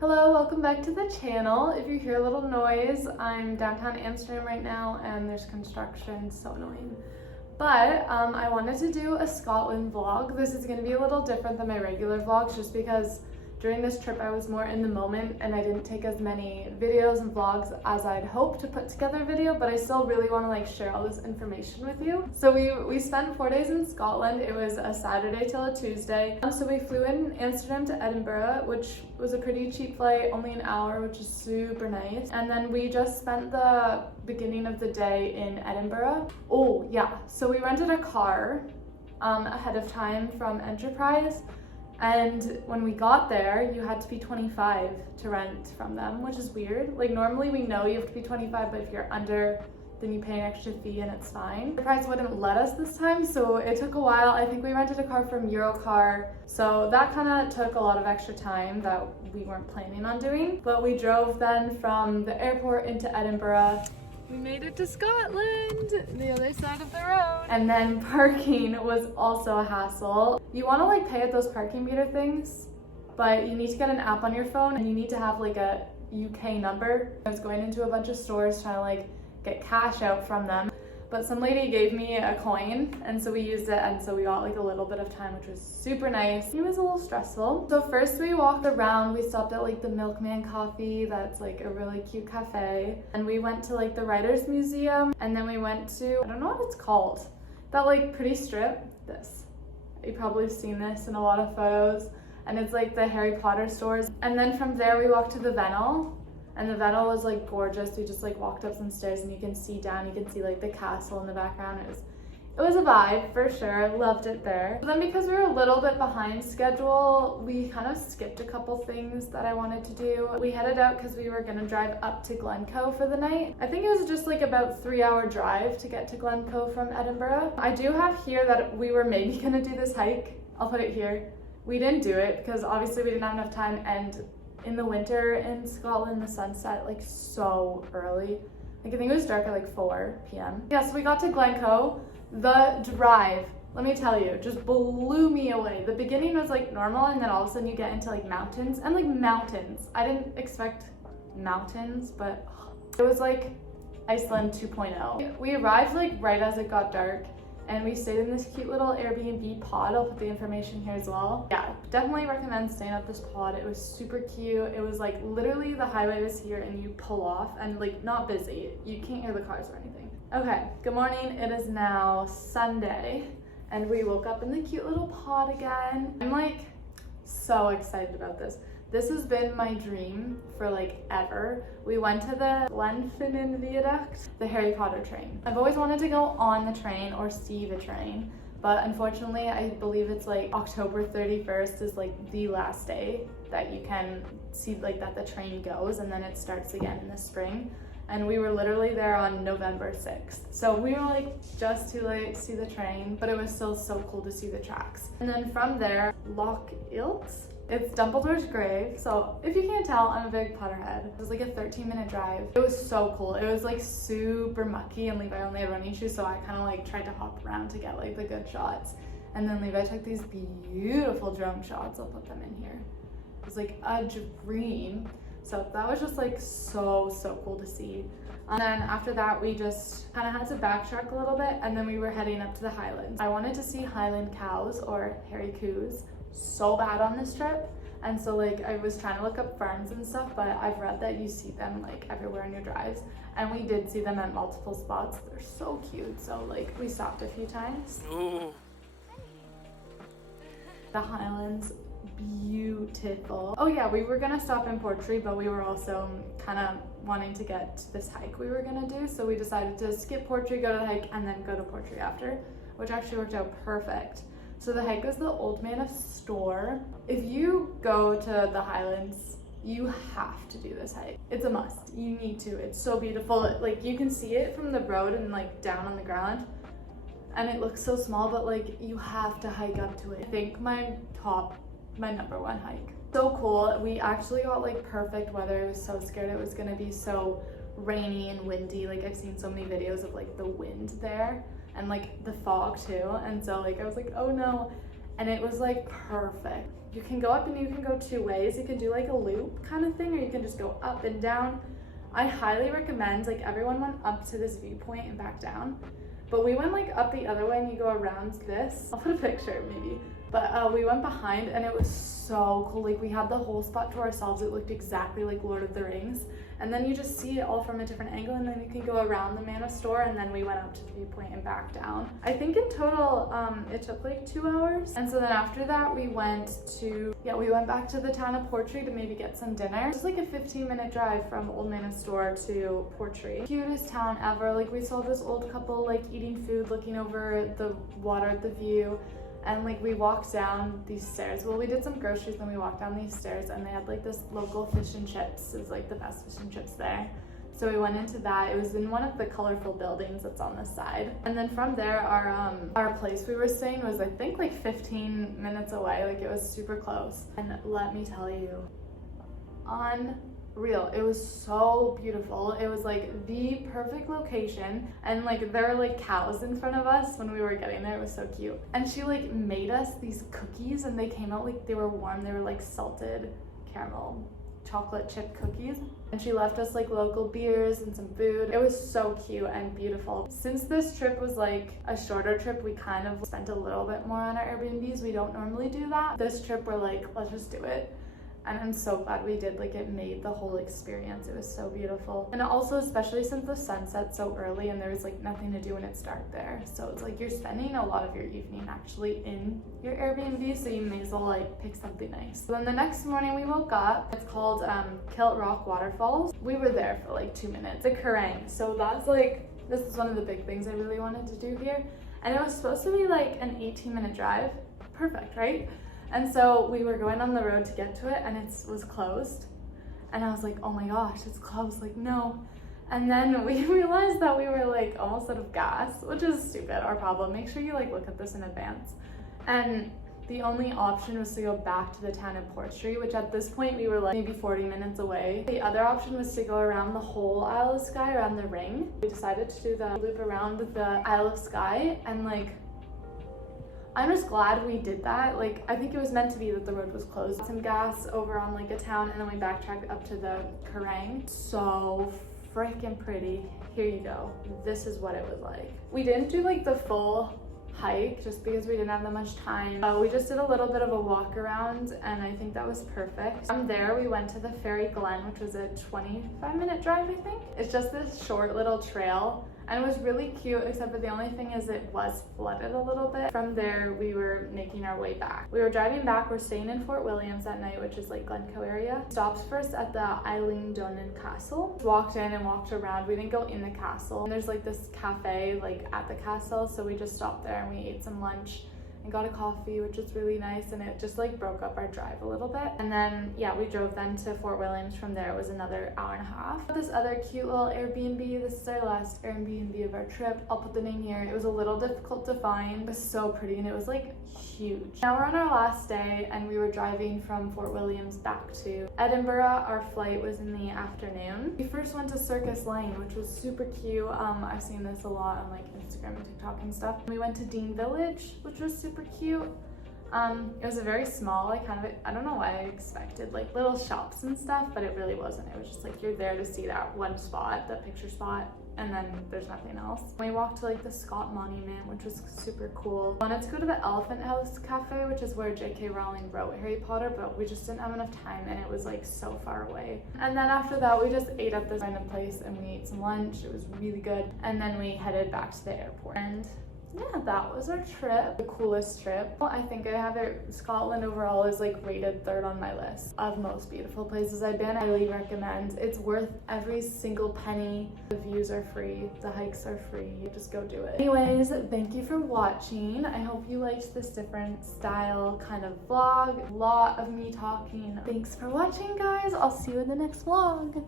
Hello, welcome back to the channel. If you hear a little noise, I'm downtown Amsterdam right now and there's construction, so annoying. But I wanted to do a Scotland vlog. This is going to be a little different than my regular vlogs just because during this trip I was more in the moment and I didn't take as many videos and vlogs as I'd hoped to put together a video, but I still really want to like share all this information with you. So we spent 4 days in Scotland. It was a Saturday till a Tuesday. So we flew in Amsterdam to Edinburgh, which was a pretty cheap flight, only an hour, which is super nice. And then we just spent the beginning of the day in Edinburgh. Oh yeah, so we rented a car ahead of time from Enterprise. And when we got there, you had to be 25 to rent from them, which is weird. Like normally we know you have to be 25, but if you're under, then you pay an extra fee and it's fine. The price wouldn't let us this time, so it took a while. I think we rented a car from Eurocar, so that kind of took a lot of extra time that we weren't planning on doing. But we drove then from the airport into Edinburgh. We made it to Scotland, the other side of the road. And then parking was also a hassle. You want to like pay at those parking meter things, but you need to get an app on your phone and you need to have like a UK number. I was going into a bunch of stores trying to like get cash out from them, but some lady gave me a coin and so we used it, and so we got like a little bit of time, which was super nice. It was a little stressful. So first we walked around, we stopped at like the Milkman Coffee, that's like a really cute cafe, and we went to like the Writers Museum, and then we went to, I don't know what it's called, that like pretty strip, this. You've probably seen this in a lot of photos, and it's like the Harry Potter stores. And then from there we walked to the Vennel. And the Vennel was like gorgeous. We just like walked up some stairs and you can see down, you can see like the castle in the background. It was a vibe for sure. I loved it there. But then because we were a little bit behind schedule, we kind of skipped a couple things that I wanted to do. We headed out because we were gonna drive up to Glencoe for the night. I think it was just like about 3-hour drive to get to Glencoe from Edinburgh. I do have here that we were maybe gonna do this hike. I'll put it here. We didn't do it because obviously we didn't have enough time, and in the winter in Scotland, the sun set like so early. Like I think it was dark at like 4 p.m. Yeah, so we got to Glencoe. The drive, let me tell you, just blew me away. The beginning was like normal, and then all of a sudden you get into like mountains, and like mountains. I didn't expect mountains, but it was like Iceland 2.0. We arrived like right as it got dark, and we stayed in this cute little Airbnb pod. I'll put the information here as well. Yeah, definitely recommend staying at this pod. It was super cute. It was like literally the highway was here and you pull off, and like not busy. You can't hear the cars or anything. Okay, good morning. It is now Sunday and we woke up in the cute little pod again. I'm like so excited about this. This has been my dream for like ever. We went to the Glenfinnan Viaduct, the Harry Potter train. I've always wanted to go on the train or see the train, but unfortunately I believe it's like October 31st is like the last day that you can see like that the train goes, and then it starts again in the spring. And we were literally there on November 6th. So we were like just too late to see the train, but it was still so cool to see the tracks. And then from there, Loch Ilks. It's Dumbledore's grave. So if you can't tell, I'm a big Potterhead. It was like a 13-minute drive. It was so cool. It was like super mucky, and Levi only had running shoes, so I kind of like tried to hop around to get like the good shots. And then Levi took these beautiful drone shots. I'll put them in here. It was like a dream. So that was just like so cool to see. And then after that, we just kind of had to backtrack a little bit, and then we were heading up to the Highlands. I wanted to see Highland cows or hairy coos so bad on this trip, and so like I was trying to look up farms and stuff, but I've read that you see them like everywhere on your drives, and we did see them at multiple spots. They're so cute, so like we stopped a few times. Ooh. The Highlands, beautiful. Oh yeah, we were gonna stop in Portree, but we were also kind of wanting to get to this hike we were gonna do, so we decided to skip Portree, go to the hike, and then go to Portree after, which actually worked out perfect. So the hike is the old Man of Storr. If you go to the Highlands, you have to do this hike. It's a must. You need to. It's so beautiful. Like you can see it from the road and like down on the ground, and it looks so small, but like you have to hike up to it. I think my number one hike. So cool. We actually got like perfect weather. I was so scared it was gonna be so rainy and windy. Like I've seen so many videos of like the wind there and like the fog too, and so like I was like, oh no. and it was like perfect. You can go up and you can go two ways. You can do like a loop kind of thing, or you can just go up and down. I highly recommend, like everyone went up to this viewpoint and back down, but we went like up the other way and you go around this. I'll put a picture maybe. But we went behind and it was so cool. Like we had the whole spot to ourselves. It looked exactly like Lord of the Rings. And then you just see it all from a different angle, and then you can go around the Man of Storr, and then we went up to the viewpoint and back down. I think in total, it took like 2 hours. And so then after that, we went back to the town of Portree to maybe get some dinner. It's like a 15-minute drive from Old Man of Storr to Portree. Cutest town ever. Like we saw this old couple like eating food, looking over the water at the view. And like we walked down these stairs. Well, we did some groceries, then we walked down these stairs, and they had like this local fish and chips. It was like the best fish and chips there. So we went into that. It was in one of the colorful buildings that's on the side. And then from there, our place we were staying was I think like 15 minutes away. Like it was super close. And let me tell you, unreal. It was so beautiful. It was like the perfect location, and like there were like cows in front of us when we were getting there. It was so cute. And she like made us these cookies, and they came out like they were warm. They were like salted caramel chocolate chip cookies, and she left us like local beers and some food. It was so cute and beautiful. Since this trip was like a shorter trip, we kind of spent a little bit more on our Airbnbs. We don't normally do that. This trip we're like, let's just do it. And I'm so glad we did. Like it made the whole experience. It was so beautiful. And also, especially since the sun set so early and there was like nothing to do when it's dark there. So it's like you're spending a lot of your evening actually in your Airbnb, so you may as well like pick something nice. So then the next morning we woke up. It's called Kilt Rock Waterfalls. We were there for like 2 minutes. The Kerrang. So that's like, this is one of the big things I really wanted to do here. And it was supposed to be like an 18-minute drive. Perfect, right? And so we were going on the road to get to it, and it was closed. And I was like, oh my gosh, it's closed, like no. And then we realized that we were like almost out of gas, which is stupid, our problem. Make sure you like look at this in advance. And the only option was to go back to the town of Portree, which at this point we were like maybe 40 minutes away. The other option was to go around the whole Isle of Skye, around the ring. We decided to do the loop around the Isle of Skye, and like, I'm just glad we did that. Like, I think it was meant to be that the road was closed. Some gas over on like a town, and then we backtracked up to the Kerrang. So freaking pretty. Here you go. This is what it was like. We didn't do like the full hike just because we didn't have that much time. We just did a little bit of a walk around, and I think that was perfect. From there, we went to the Fairy Glen, which was a 25-minute drive, I think. It's just this short little trail. And it was really cute, except for the only thing is it was flooded a little bit. From there, we were making our way back. We were driving back. We're staying in Fort Williams that night, which is like Glencoe area. Stopped first at the Eileen Donan Castle. Walked in and walked around. We didn't go in the castle. And there's like this cafe like at the castle, so we just stopped there and we ate some lunch and got a coffee, which is really nice, and it just like broke up our drive a little bit. And then yeah, we drove then to Fort Williams. From there it was another hour and a half. This other cute little Airbnb. This is our last Airbnb of our trip. I'll put the name here. It was a little difficult to find. It was so pretty, and it was like huge. Now we're on our last day, and we were driving from Fort Williams back to Edinburgh. Our flight was in the afternoon. We first went to Circus Lane, which was super cute. I've seen this a lot on like Instagram and TikTok and stuff. We went to Dean Village, which was super cute. It was a very small, like kind of, I don't know why I expected like little shops and stuff, but it really wasn't. It was just like you're there to see that one spot, the picture spot, and then there's nothing else. We walked to like the Scott Monument, which was super cool. Wanted to go to the Elephant House Cafe, which is where J.K. Rowling wrote Harry Potter, but we just didn't have enough time, and it was like so far away. And then after that, we just ate at this random place, and we ate some lunch. It was really good. And then we headed back to the airport. And yeah, that was our trip. The coolest trip. Well, I think I have it. Scotland overall is like rated 3rd on my list of most beautiful places I've been. I really recommend. It's worth every single penny. The views are free. The hikes are free. Just go do it. Anyways, thank you for watching. I hope you liked this different style kind of vlog. A lot of me talking. Thanks for watching, guys. I'll see you in the next vlog.